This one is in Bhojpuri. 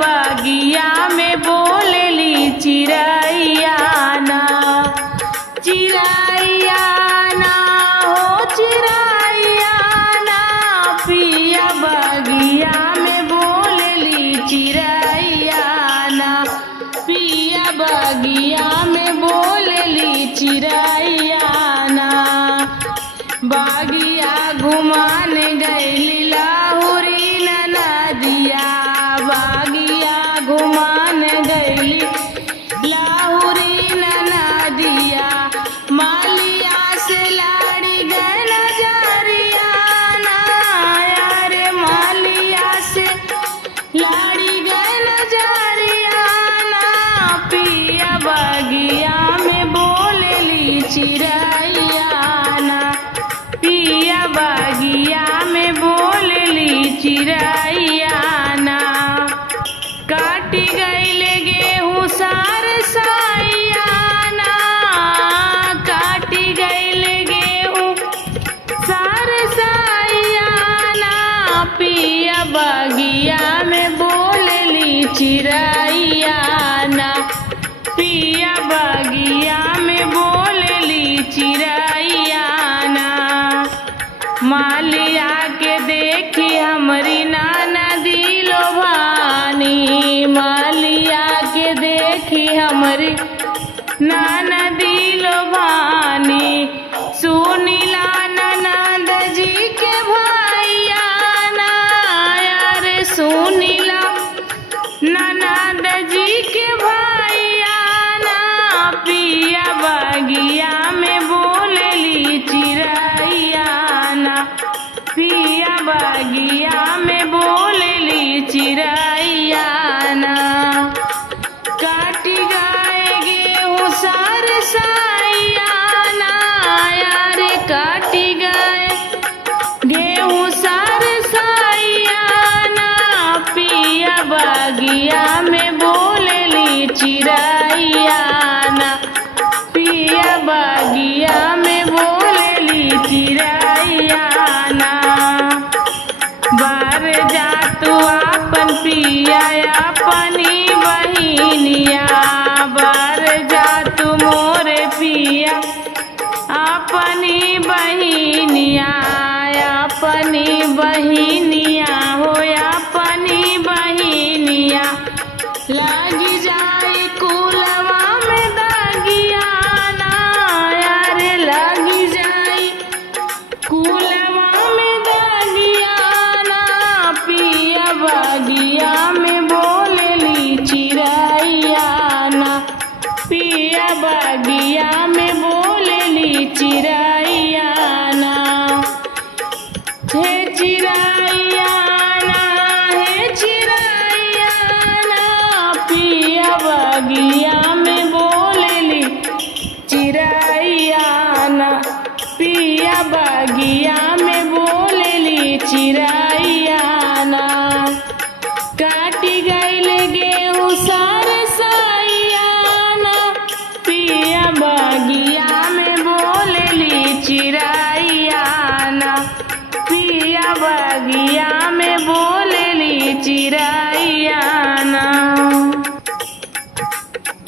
बगिया में बोलेली चिड़ैया ना। चिड़ैया ना हो चिड़ैया ना, पिया बगिया में बोलेली चिड़ैया ना। पिया बगिया में बोलेली चिड़ैया ना। बगिया घुमान गइली लाहुरी नदिया। बगिया घुमान गइली लाहुरी नदिया। मालिया से लाड़ी गए नजरिया ना। यारे मालिया से लाड़ी गए नजरिया ना। पिया बगिया में बोलेली चिड़ैया ना। पिया बगिया में बोलेली चिड़ैया ना। काटी गइले गेहूं सार साइया ना। काटी गइले गेहूं सार साइया ना। पिया बगिया में बोलेली चिड़ैया ना। पिया बगिया में बोलेली चिड़ैया ना। मालिया के देखी हमरी नदी लोभानी। मालिया के देखी हमरी नदी लोभानी। सुनीला ननद जी के भैया ना। यारे सुनीला ननद जी के भैया ना। पिया बगिया में बोलेली चिड़ैया ना। पिया बगिया में बोलेली चिड़ैया ना। काटी गए गेहूं सार साइया ना। यारे काटी गए गेहूं सार साइया ना। पिया बगिया में बोलेली चिड़ैया ना। पिया बगिया में बोलेली चिड़ैया ना। बार जा तू आपन पिया अपनी बहिनिया। बार जा तू मोरे पिया अपनी बहिनिया। अपनी बहिनिया हो अपनी बहिनिया। लागी जाई कुलवा में दागिया ना। यारे लागी जाई कुलवा में दागिया ना। पिया बगिया में बोलेली चिड़ैया ना। पिया बगिया में बोलेली चिड़ैया ना। हे चिड़ैया ना, हे चिड़ैया ना। पिया बगिया में बोलेली चिड़ैया ना। पिया बगिया में बोलेली चिड़ैया ना। काटी गइले गेहूं सार